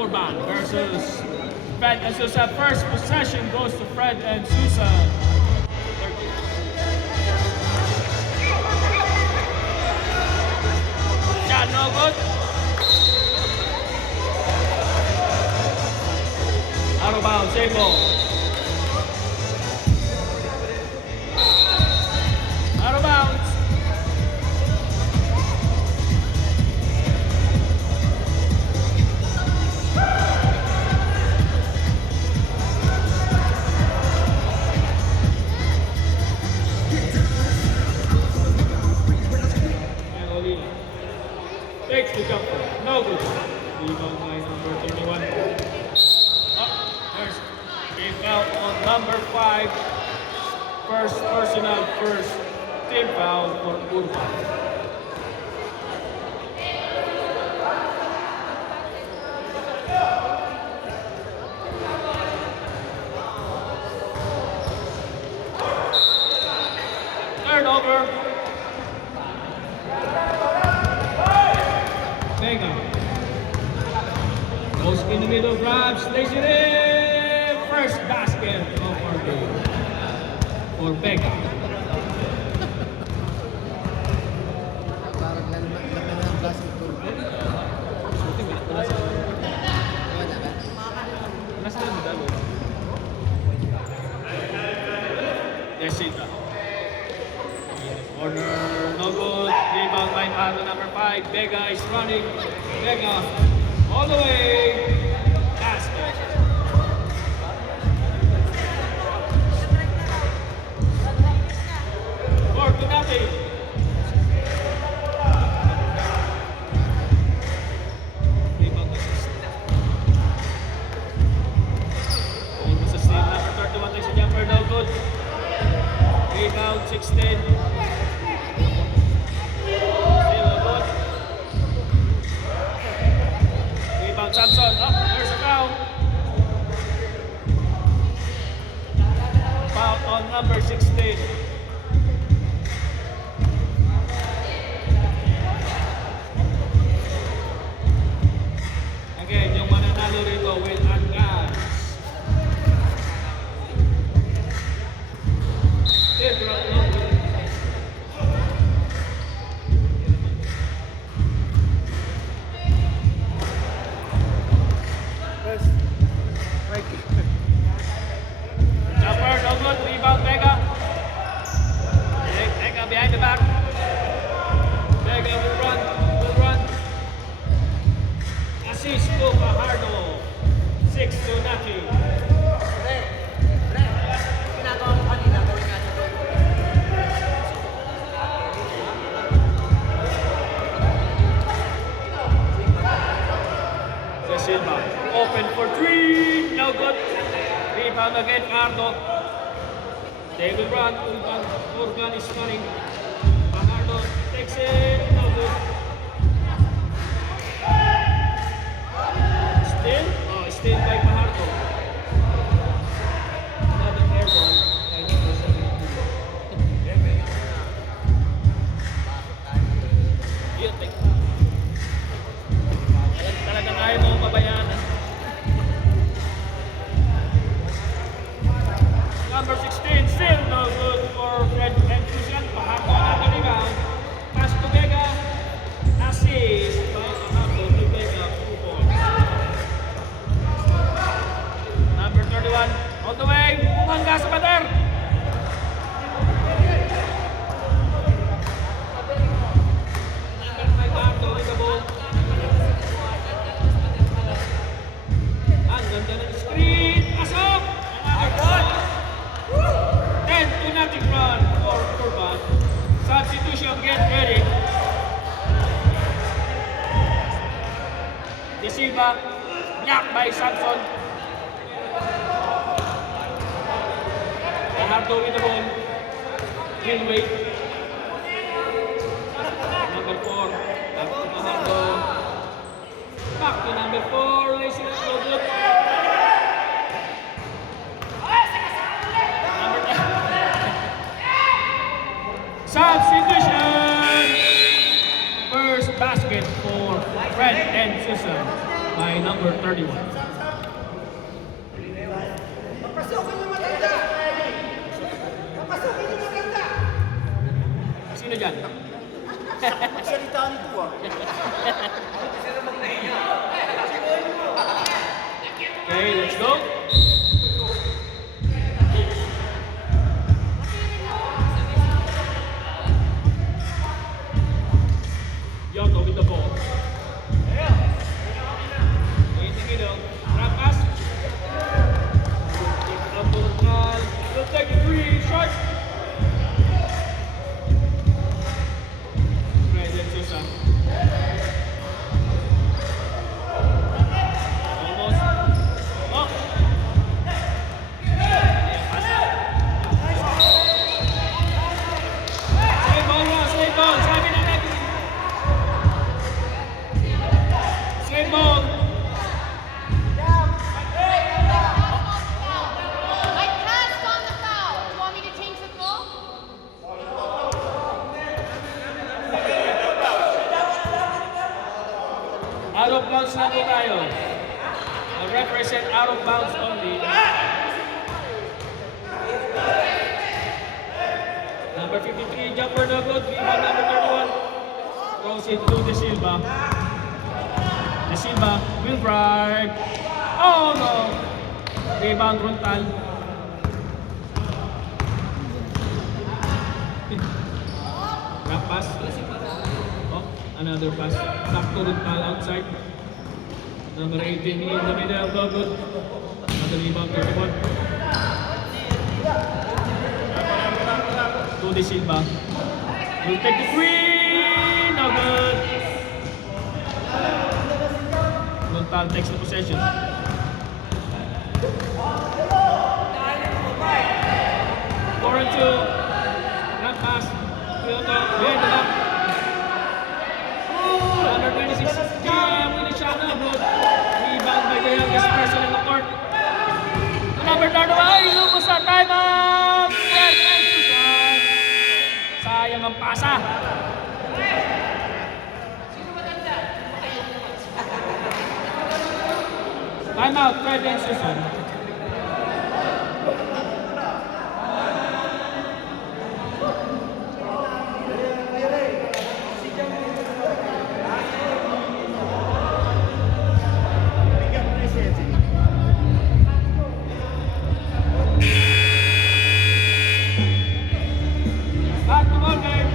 Urban versus Fred and Susan. First possession goes to Fred and Susan. Shot no good. Out of bounds, save ball. Out of bounds. Takes the jumper. No good. Rebound by number 31. There's a foul on number 5. First personal, first team foul for Urban. Turnover. Vega goes in the middle, grabs, lays it in. First basket of our game for Vega. Parang laman ng basketball. Nasa na medalo? Desita. Corner, no good. Rebound by Pato number 5. Vega is running. Vega all the way. Basket. 4-0. Rebound assist. Rebound assist. Number 31 takes a jumper, no good. Rebound 16. Samson, there's a foul. Foul on number 16. Again, yung mananalo rito will advance. Still drop no. Jumper, no good. Rebound, Vega. Vega behind the back. Vega will run. Assist to Fajardo. 6-0. Ginagawa ko kanina, gawin nga nito. De Silva, open for 3. No good. Rebound again, Fajardo. They will run. Urban is running. Fajardo takes it. No good. Still by Fajardo. Another air ball. I think there's something. Talagang ayaw mo mabayaan. Number 16, still no good for Fred and Susan. Fajardo on the rebound. Pass to Vega. Assist by Fajardo to Vega. 2 points. Number 31, all the way. Bumangga sa pader. Number 5, Fajardo with the ball. Ang ganda ng screen. Pasok! Another 10-0 run for Urban. Substitution, get ready. De Silva, blocked by Samson. Fajardo with the ball. He'll wait. Number 4, back to Fajardo. Back to number 4, lazy up, no good. Substitution! First basket for Fred and Susan. by number 31. Sino dyan? Salita nito ah. Okay, let's go. Yoto with the ball. Trap pass. We'll take a three, short. Right, that's Susan. Almost. Oh. Slave ball, Ross, slave ball. Sabi na natin. Slave ball. I passed on the foul. Do you want me to change the call? Out of bounds na po tayo. Represent out of bounds only. Number 53, jumper no good. Rebound number 31. Throws it to De Silva. De Silva will drive. Oh no! Rebound Rontal. Drop pass. Oh, another pass. Back to Rontal outside. Number 18 in the middle. No good. Another rebound 31. To De Silva. Will take the three. No good. Rontal takes the possession. 4-2. Drop pass. Kyoto. Good enough. Number 26. With a shot. No good. Rebound by the youngest person in the court. To number 31. Ay, lumos sa timeout. Sayang ang pasa. Timeout, Fred and Susan. Back to ball game.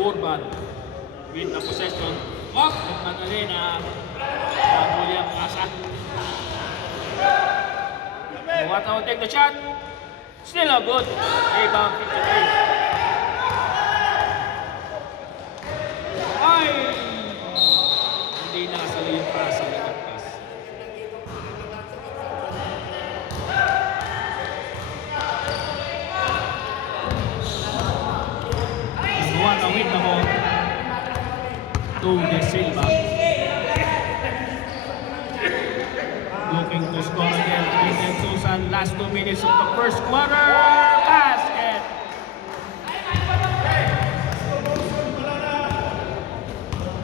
Urban with the possession. Oh, nagmadali na huli ang pasa. Wata will take the shot. Still a good. Rebound 53. Ay! Hindi nakasali yung pasa na nagpas. Wata with the ball to De Silva. Looking to score again. Vincent Susan, last 2 minutes of the first quarter. Basket!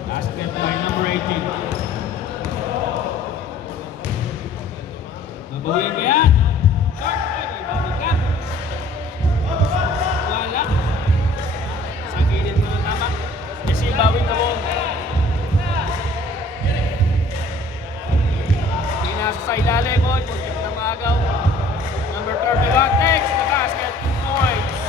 Basket by number 18. Nabawi ko yan. Short. Ibalik ka. Wala. Sa gilid mo na tama. De Silva with the ball. Pinasa sa ilalim mo. Muntik na maagaw. Number 31 takes the basket. 2 points.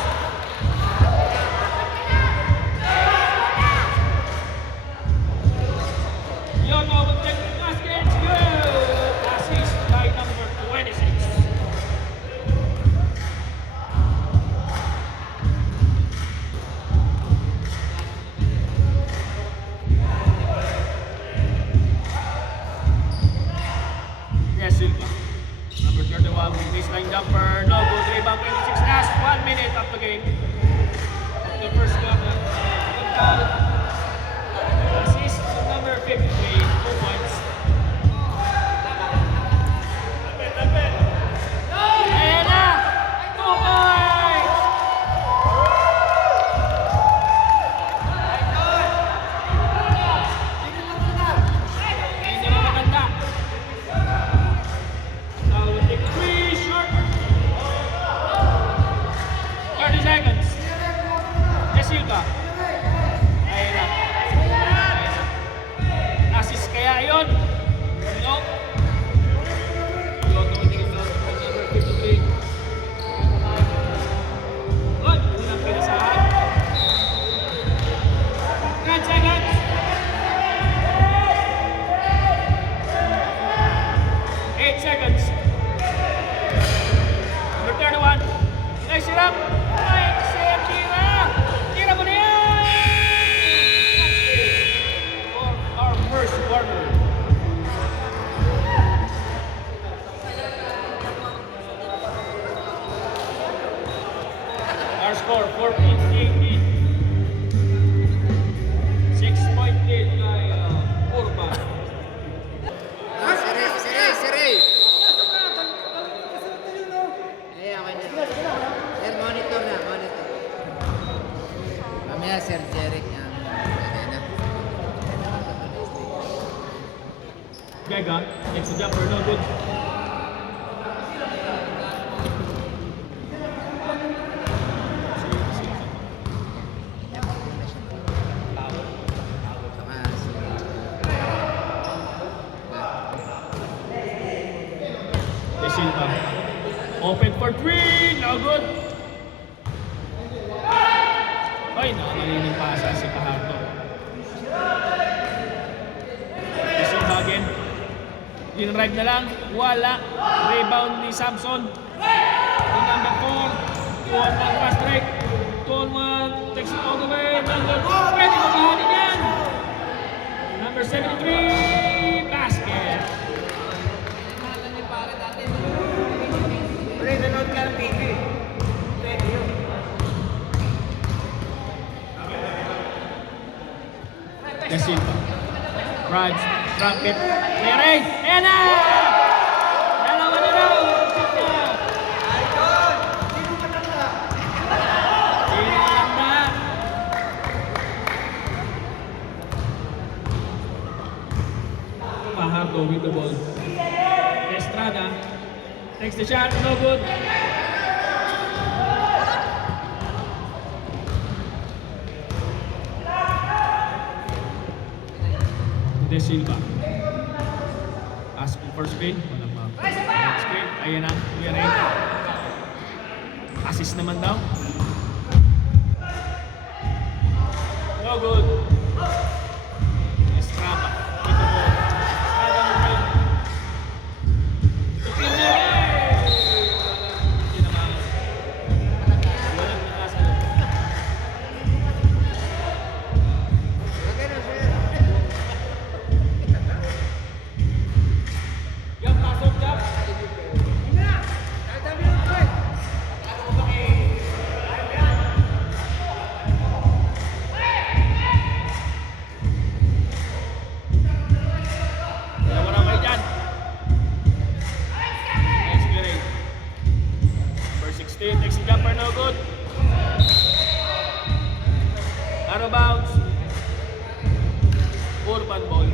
Yoto will take the basket. Good. Assist by number 26. Yes, Silva. Number 31 with baseline jumper. No good. Rebound 26. Last 1 minute of the game. The first quarter. Good foul. Assist to number 53. 2 points. Vega takes the jumper, no good. De Silva. Open for three, no good. Ay, nakakalining pasa si Pajardo. De Silva again. In-drive na lang, wala. Rebound ni Samson. The number 4. 2-on-1 fast break. 2-on-1, takes it all the way. Number 4, pwede makahanin yan. Number 73, basket. Pre, nanood ka ng TV. Pwede yun. De Silva. Drives, drop it. Clearing, and dalawa na raw. Sino matanda? Sino matanda? Pajardo with the ball. Estrada takes the shot, no good. De Silva. Asking for screen. Walang screen. Ayan na. Clearing. Assist naman daw. No good. Estrada. With the ball. Estrada naman. Tupino. Hindi naman. Walang nakasalot. Yang pasok jab. Dalawa na kayo dyan. Nice clearing. Number 16, takes the jumper, no good. Out of bounds. Urban ball.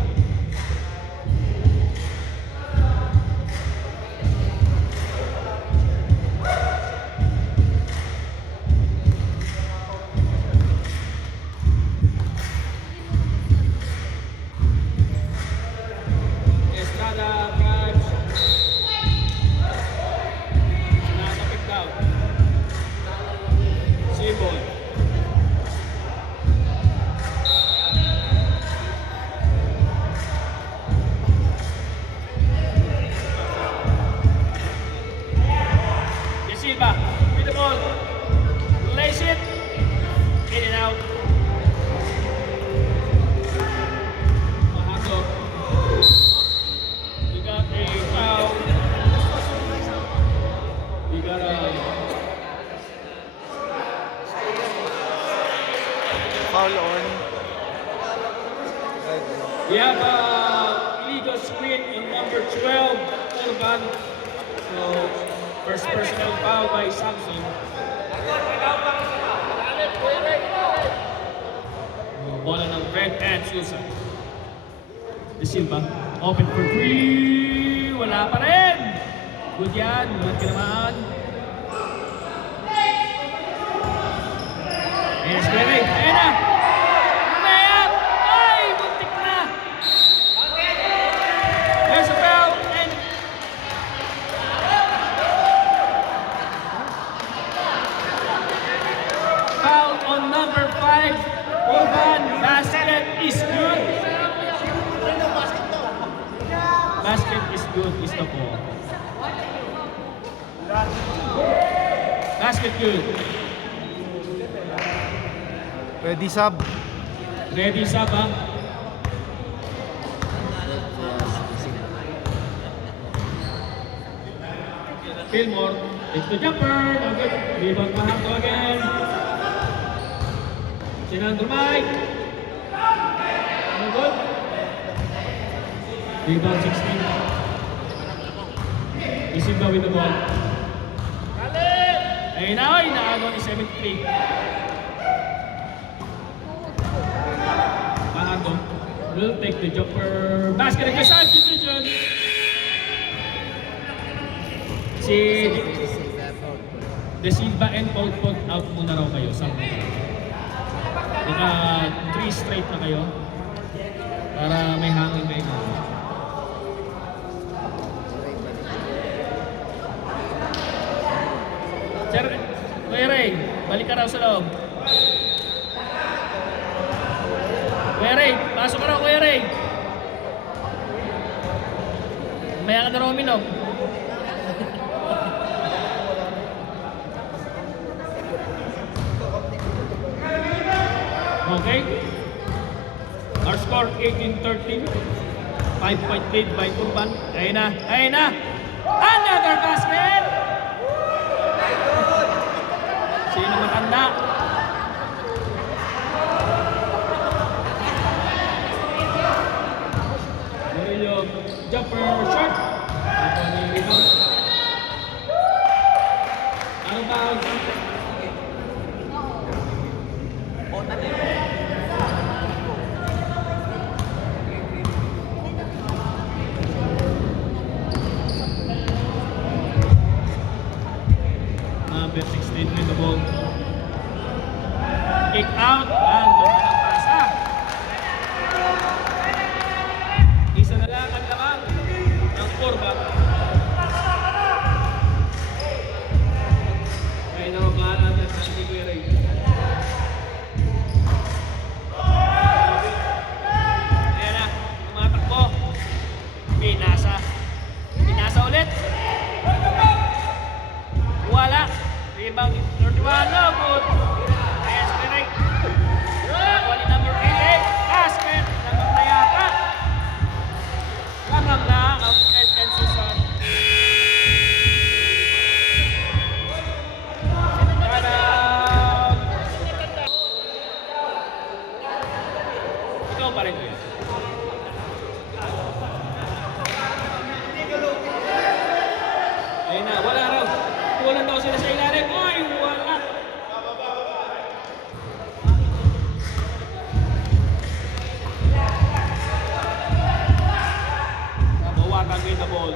Estrada drives. Nakapit down. Sibol. De Silva with the ball. Lays it. In and out. Pajardo. We got a foul. We got a Foul on. we have a illegal screen on number 12, Urban. So first personal foul by Samson. Bola ng Red and Susan. De Silva, open for three. Wala pa rin. Good yan. Good ka naman. Yes, clearing. Ayan na. Layup. Ay, buntik na. There's a foul. And foul on number 5. Urban. Basket is good. Basket is good is the ball. Basket good. Pwede sub. Ready sub ha? Fillmore takes the jumper. No good. Rebound Pajardo again. Sinandro Mike. No good. Rebound 16. De Silva with the ball. Ayun na, ay naagaw ni 73. Pajardo. will take the jumper basket against substitution. Si De Silva and Paul Pog out muna raw kayo. Naka 3 straight na kayo. Para may hangin kayo. Sir, Kuya Ray, balik ka raw sa loob. Kuya Ray, pasok ka raw Kuya Ray. Maya ka na raw uminom. Okay. Our score 18-13. 5-point lead by Turban. Ayun na, ayun na. Another basket! Sino matanda? Murillo, jumper, short. Ito na yung rebound. Ano ba? Number 16 with the ball. Kick out and lumanang pasa. Isa na lang ang lamang ng Turban. Kaya naman natin sa hindi ko i-ray. Ayan na, tumatakbo. Pinasa. Pinasa ulit. Wala. Rebound. 31. No good. Yes, correct. Nakakuha ni number 88. Basket. Lamang na yata. Lamang na ang Fred and Susan. Ikaw pa rin ko yan. Ayun na, wala raw. Tuwalan daw sila sa ilalim. Ay, wala. Nabawatan with the ball.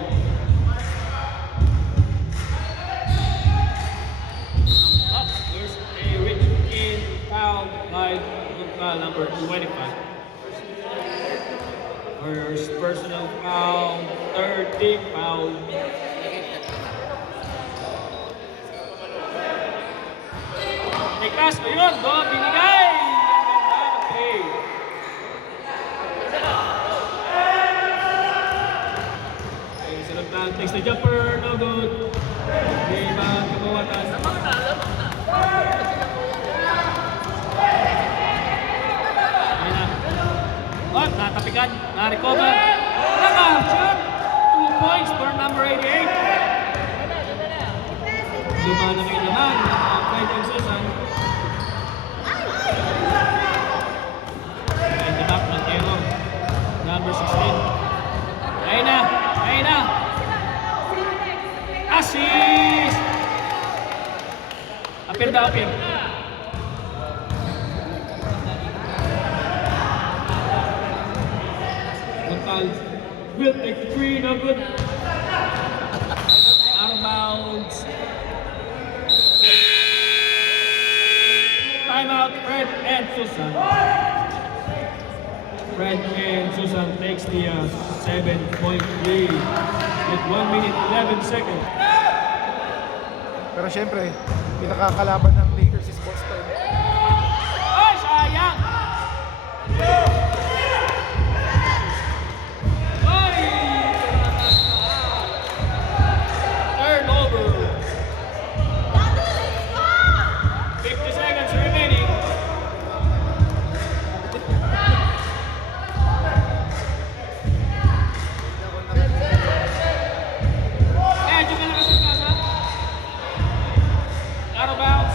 Up, there's a rich in foul by number 25. First personal foul, third team foul. May pass ko yun, go, binigay! Ang ganda ng play. Okay, Salabtan takes the jumper, no good. Rebound, Kabawatan. Ayan na. Oh, natapikan, na-recover. Naka-shoot! 2 points for number 88. Lumanang yung laman, Fred and Susan. And the back ng error. Number 16. Ayun na! Ayun na! Assist! Apir daw, apir. Gonzalez will take the 3, no good. Out of bounds. Timeout, Fred and Susan. Fred and Susan takes the 7-point lead with 1 minute 11 seconds. Pero syempre, pinakakalaban ng Lakers is Boston. Ay, sayang! Ay! Turnover. 50 seconds remaining. Medyo malakas ang pasa. Out of bounds.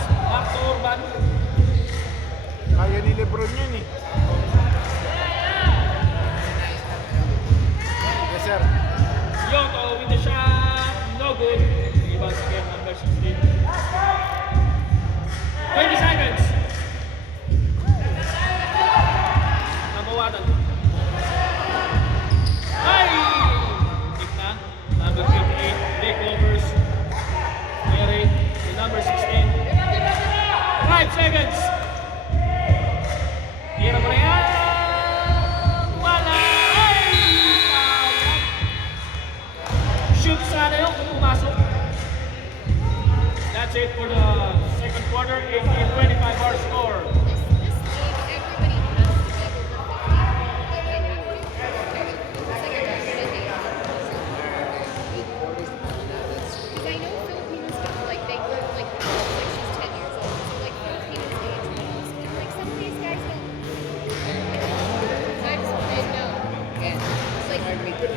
like late to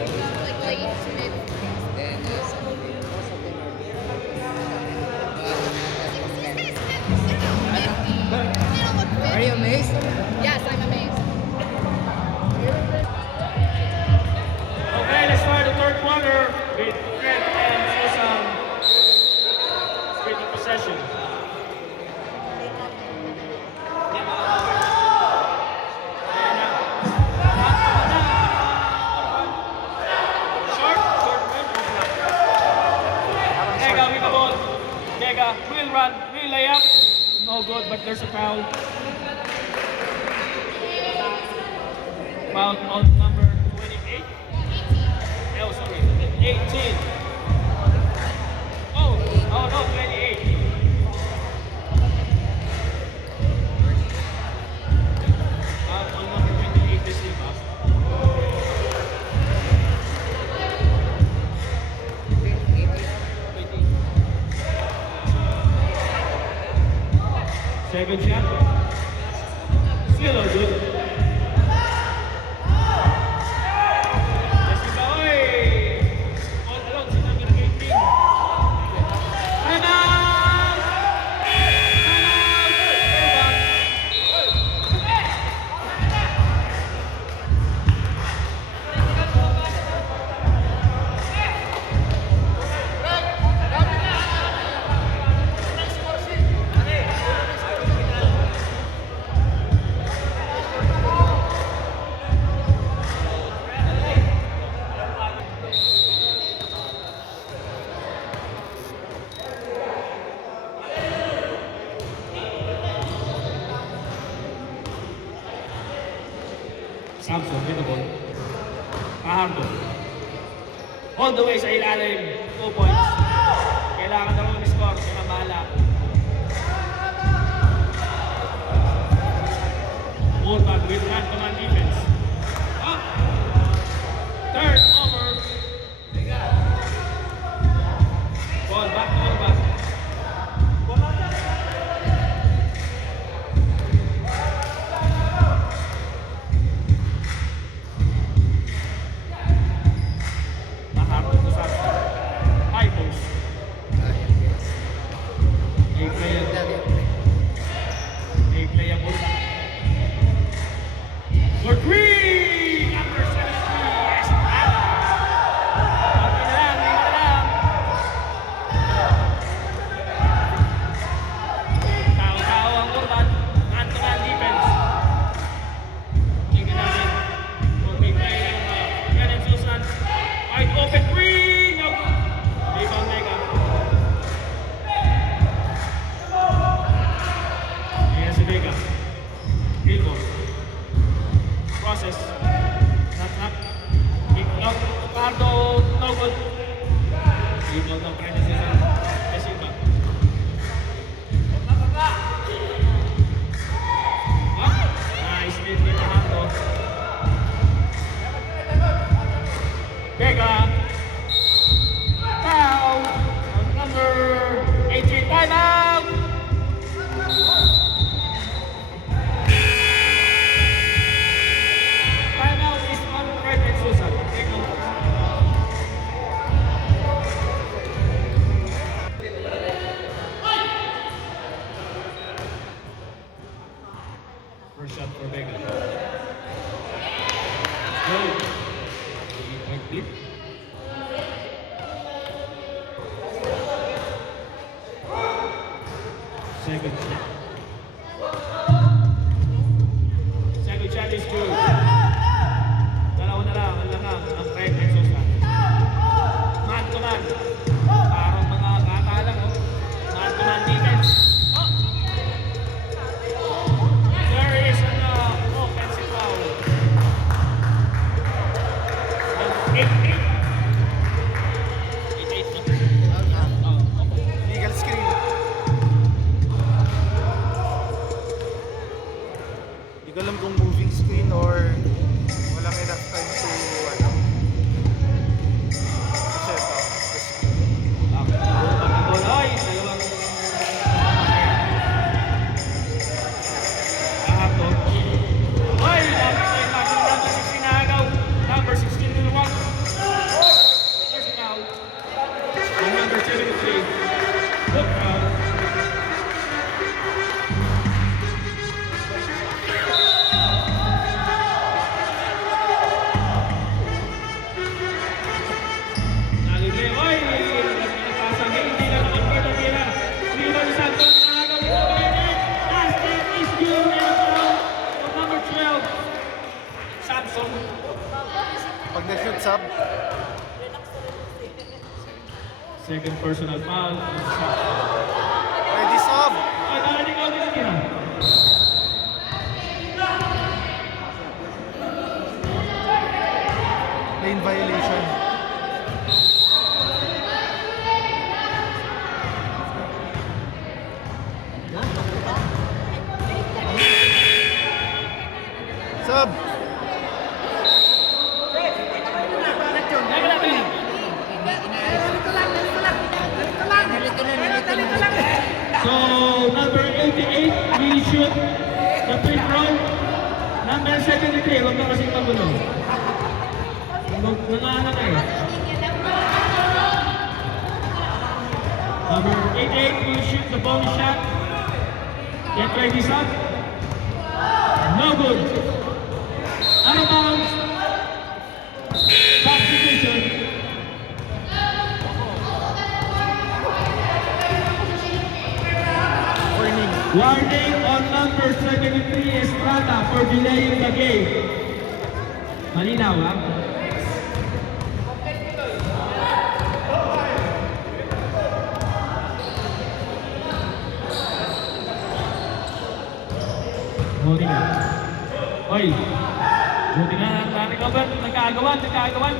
mid. Then some of them, most of them are big. These guys kind of look 50. They don't look 50. Are you amazed? Yes, I'm amazed. Okay, let's start the third quarter with Fred and Susan splitting possession. Dega with the ball. Dega will run, will lay up. No good, but there's a foul. Foul on number 28. Oh, sorry, 18. Oh no, 28. Foul on number 28 this year, boss. 20. Second shot. Still no good. Yes, ikaw eh. All alone si number 18. Time out! Samson with the ball. Fajardo. All the way sa ilalim. 2 points. Kailangan na rin score. Siya na bahala. Urban with man-to-man defense. Up. Third over. Ball back to Urban. Fajardo to Samson. High post. Big play ang Urban. For three! Number 73! Yes! Okay na lang, okay na lang. Tao-tao ang Urban. Man-to-man defense. Tingnan natin kung may play yung Fred and Susan. Wide open three! No good. Rebound Mega. Ayan si Vega. Gilmore. Process. Not. Kick out. Pardo. No good. Rebound ng Fred and Susan. Esilva. Nice hit ni Pardo. Vega. Foul on number 18. Timeout. Timeout is on Fred and Susan. Take note. First shot for Vega. Go. Right flip. Second shot. Second shot is good. Dalawa na lang, ang langang, ang Fred and Susan. Man to man. Parang mga kata lang, oh. Man to man defense. Oh! There is an offensive foul. 8-8. 8-8. Oh, okay. Legal screen. Second personal foul. Ready, sub. Ay, narinig ako tinitira. Lane violation. Sub. So, number 88, will shoot the free throw. Number 73, huwag ka kasing magulo. Nangahan na eh. Number 88 will shoot the bonus shot. Get ready, son. No good. Out of bounds. Substitution. Warning. Warning on number 73 Estrada for delaying the game. Malinaw, ha? Buti nga. Oy! Buti nga ang Larry Gobert. Nagkagawan. Nakagawan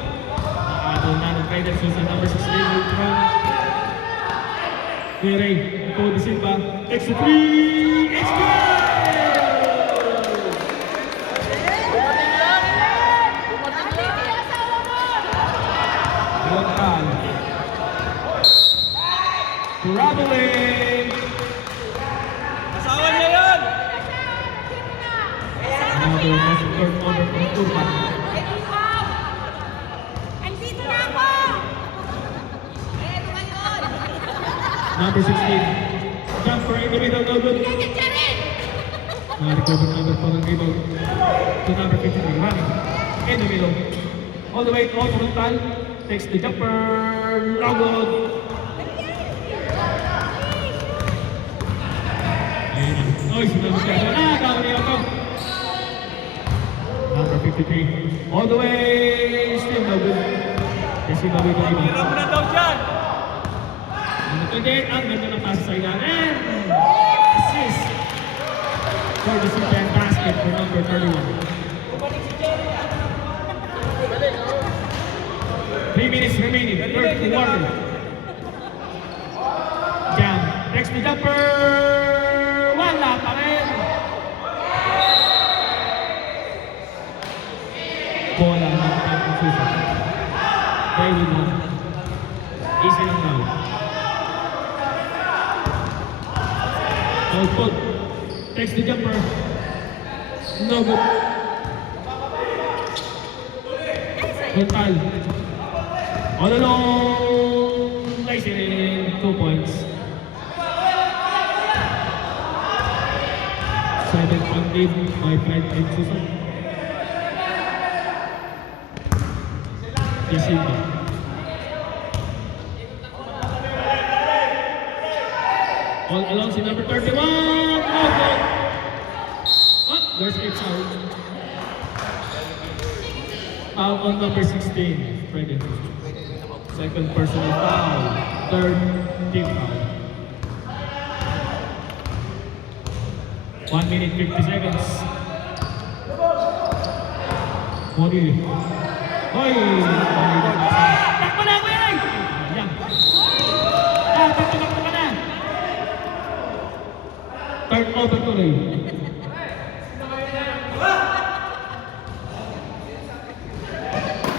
na ng Raiders sa number 16 with Ron. Ray, Cole De Silva. Extra 3! It's good! Gontal. Traveling. Asawa niya yan! Another massive turnover from Turban. Andito na ako! Number 16. Jumper in the middle, no good. Recover number 4 ng rebound. To number 53, running. In the middle. All the way to Gontal. Takes the jumper. No good. Oy, sinabot ka. Kawan niya ako. Number 53. All the way. Still no good. Kasi no good. Hirap na daw dyan! Number 28. Ang ganda ng pass sa ilalim. Assist. For the second basket for number 31. 3 minutes remaining. Third quarter. Jam. Next to jumper. Wala pa rin. Bola ng confusion. They will not. Easy lang daw. Output. Next to jumper. No good. Gontal. All along. Nice in 2 points. 7-point lead, my friend and Susan. Yasinda. All along si number 31. No good. Oh, there's a foul. Foul on number 16. Friday. Second personal foul. Third team foul. 1 minute 50 seconds. Mori. Hoy! Takbo na, Kuya! Ayan. Takbo ka na. Turn over tuloy.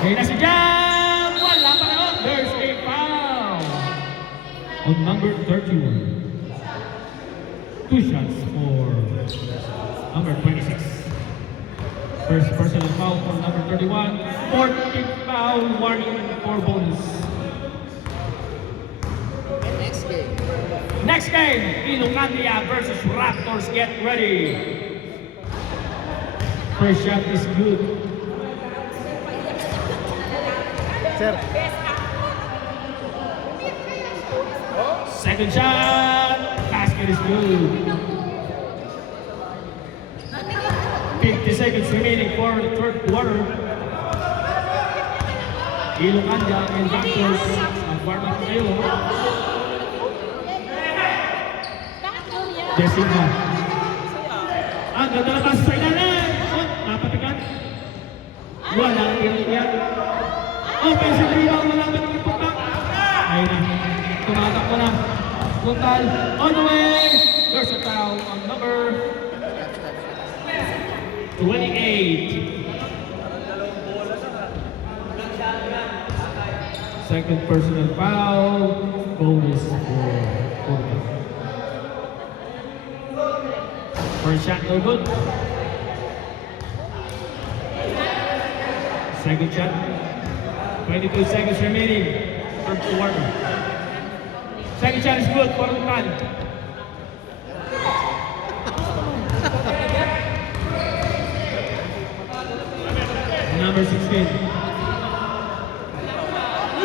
Kaya na si Jam! Wala pa naman. There's a foul on number 31. 2 shots for number 26. First personal foul for number 31. 14th foul, warning for bonus. Next game. Next game, Ilocania versus Raptors. Get ready. First shot is good. Sir. Second shot, basket is good. 50 seconds remaining for the third quarter. Ilocanda and Raptors. Warm up kayo. Jessica. Ang ganda na pass sa ilalim. Oh, napatikan. Wala ang yan. Offensive rebound, wala ba ng iputak? Ayun na. Tumatak mo na. Puntal on the way. There's a foul on number 28. Second personal foul. Bonus for Porto. First shot, no good. Second shot. 22 seconds remaining. Third quarter. Second shot is good for Lutan. Number 16.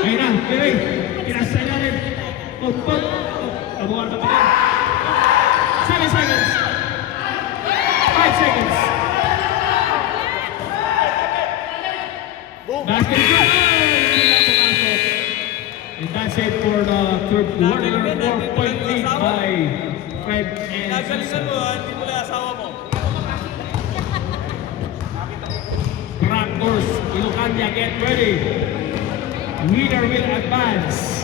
Ayun na, Gary. Kinasay na rin. Put. Kabuhan na pa rin. 7 seconds. 5 seconds. Basket shot. Hindi na pumasok. And that's it for the third quarter. 4-point lead by Fred and Nagalingan Susan. mo, hindi mo na asawa mo. Raptors, Ilocanda, get ready. Winner will advance.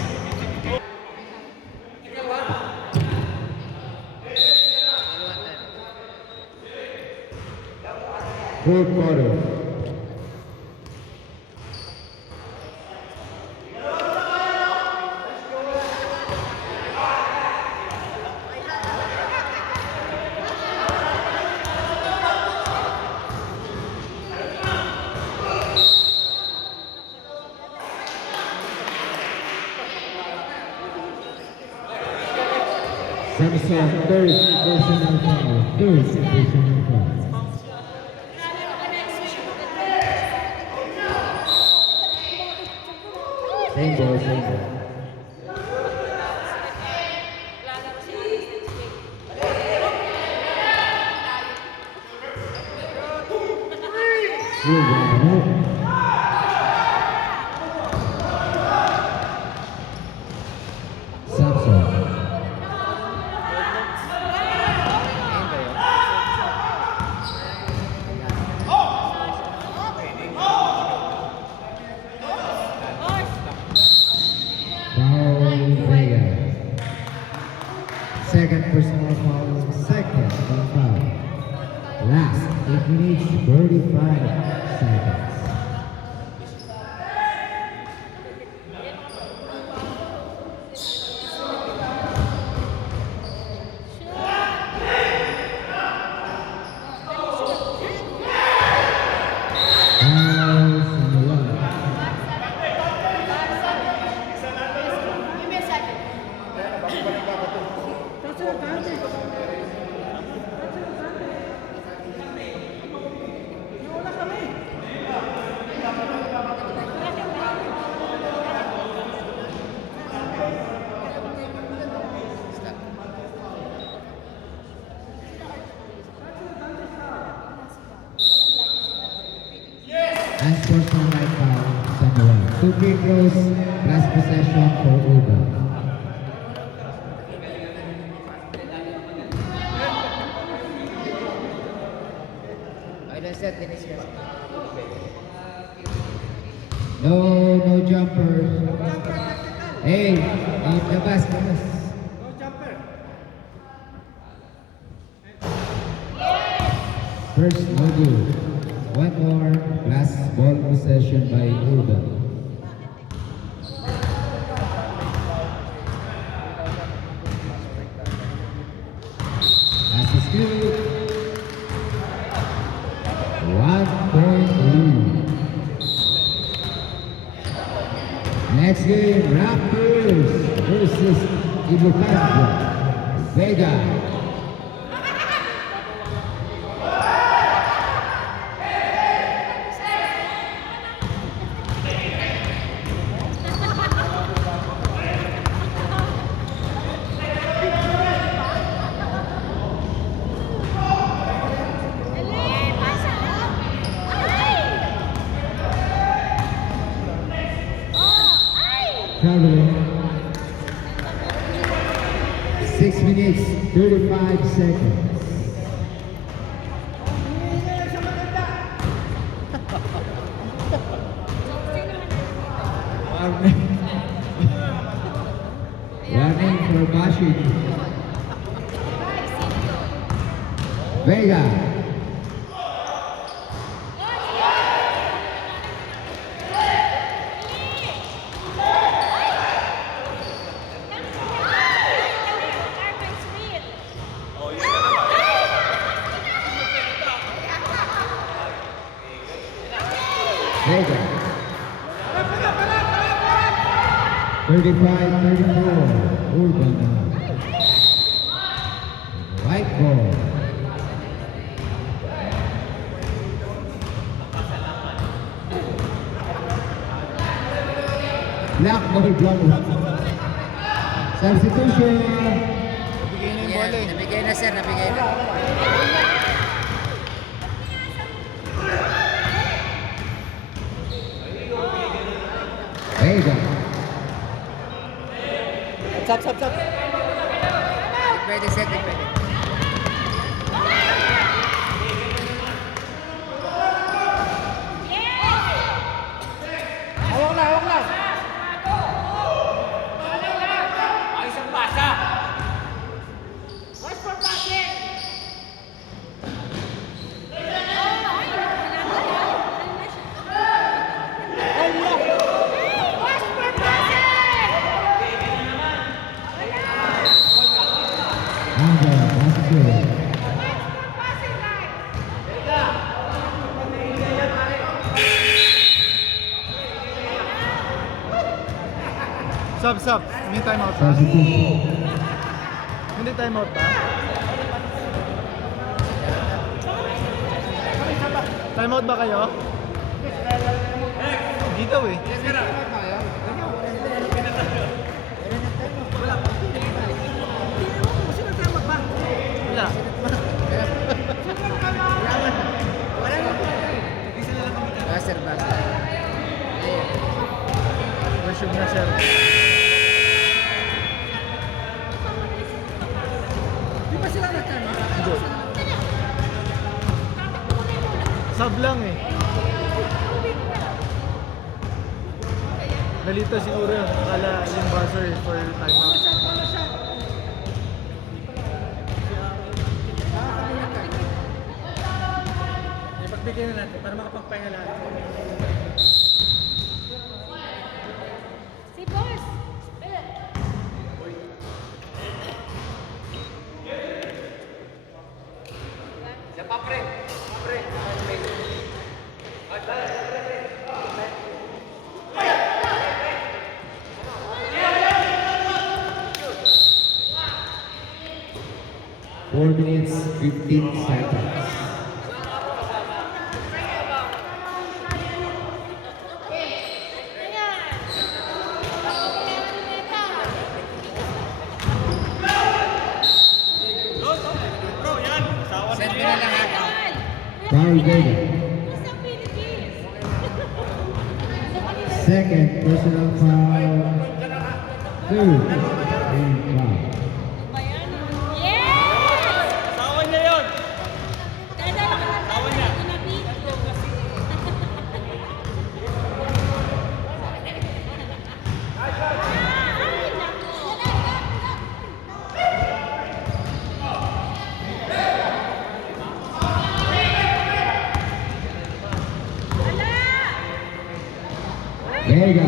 Fourth quarter. Samson, third personal foul. Third personal foul. Same ball, same ball. Samson. Foul Vega. Second personal foul, second foul. Last 8 minutes 45 seconds. Fouls on the line. Give me a second. Unsportsmanlike foul, Samuel. 2 free throws, last possession for Uber. Idol set, Dennis Gas. No jumper. Hey, labas. First, no good. One more, last ball possession by Urban. Pass is good. 1 point lead. Next game, Raptors versus Ilocanda. Vega. traveling. 6 minutes, 35 seconds. Warning for bashing. Vega. Vega. 35-34. Urbana. White ball. Black ball block. Substitution. Nabigay na sir, nabigay na. Vega. Di pwede sir, di pwede. Under basket. Sub. May time out ba? Substitution. Hindi time out ba? Time out ba kayo? Dito eh. Wala. Baser, baser. Resume na sir. Sub lang eh. Nalito siguro yun. Akala yung buzzer for timeout. Ipagbigay na natin para makapagpahinga lahat. Si boss. Four minutes, 15 seconds. Bro, yan. Asawa Send na mo na yan. lang ha. Foul Vega. Second personal foul. Third team foul. Yes! Asawa niya yun. Asawa niya. Vega.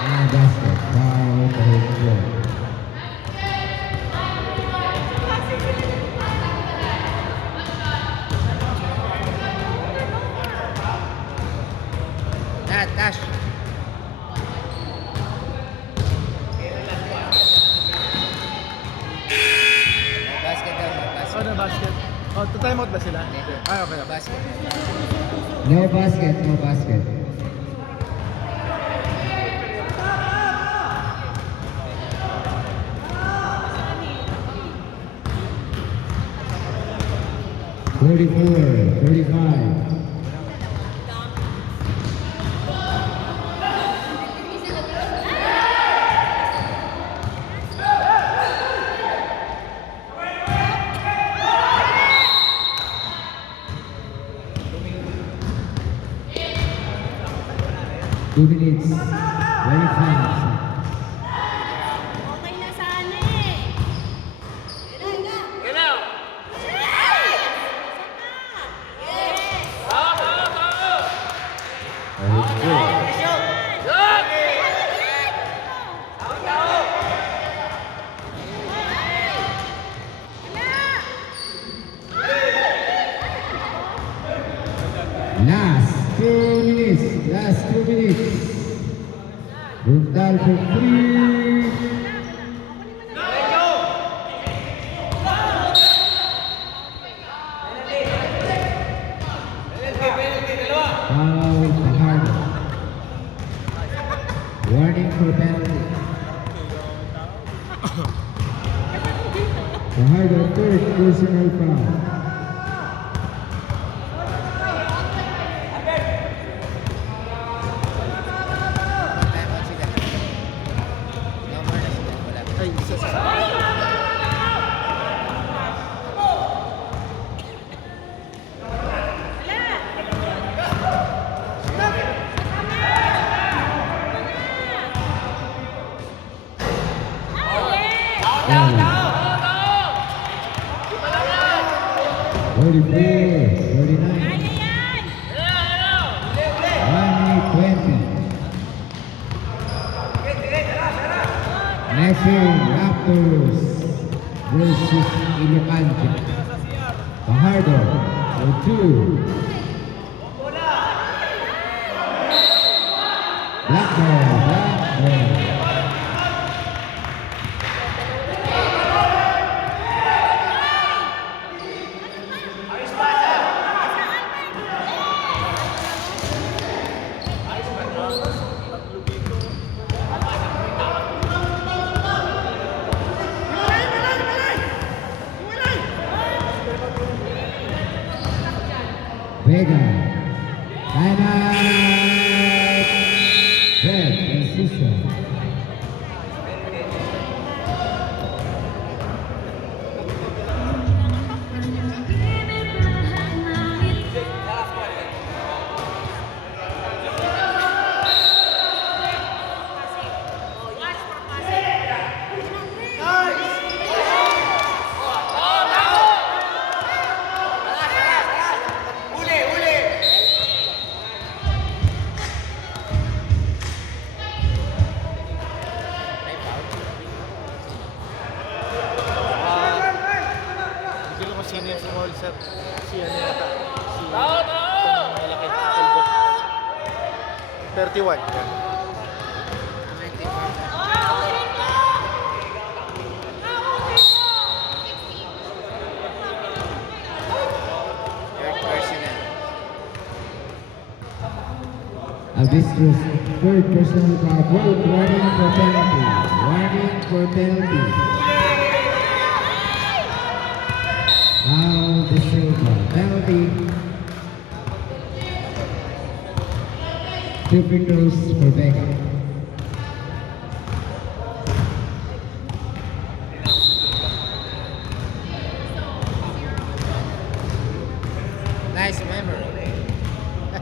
And basket. Foul for his goal. Dash. Basket daw, basket. Oh, na basket. Oh, to time out ba sila? Ah, okay. Basket. No basket, no basket. 45. Two minutes, 25. Okay na sana eh. Last 2 minutes. Brundal for 3. Foul, Fajardo. Warning for penalty. Fajardo, third personal foul. Time out sila. No more na sila. Wala. Ay, isa sa... Foul. 44, 49. 1:20. Next game, Raptors versus Ilocanja. Fajardo for 2. Blackball. Vega. Timeout. Red position. Hindi ko sino yung small set. Si ano yata. Si... Malaki. Elbow. 31. Yan. Third personal. Abistrus, third personal foul. Both warning for penalty. Warning for penalty. Foul the silver. Penalty. 2 free throws for Vega. Nice memory. Yeah!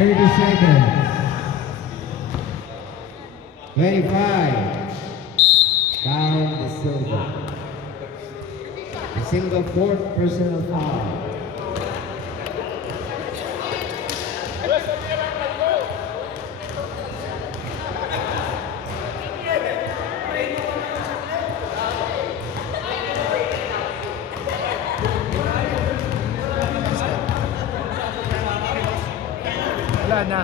30 seconds. 25. Foul the silver. The silver fourth personal foul. Wala na.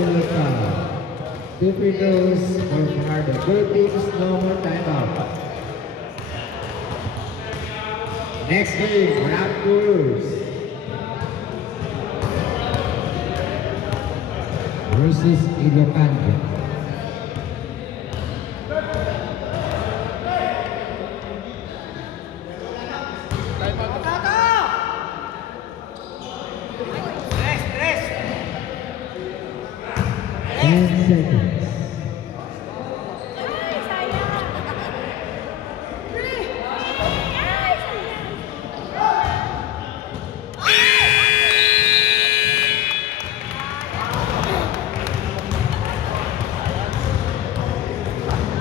personal foul. 2 free throws for Fajardo. Both teams, no more timeout. Next game, Raptors versus Ilocano. Rest, rest. 10 seconds.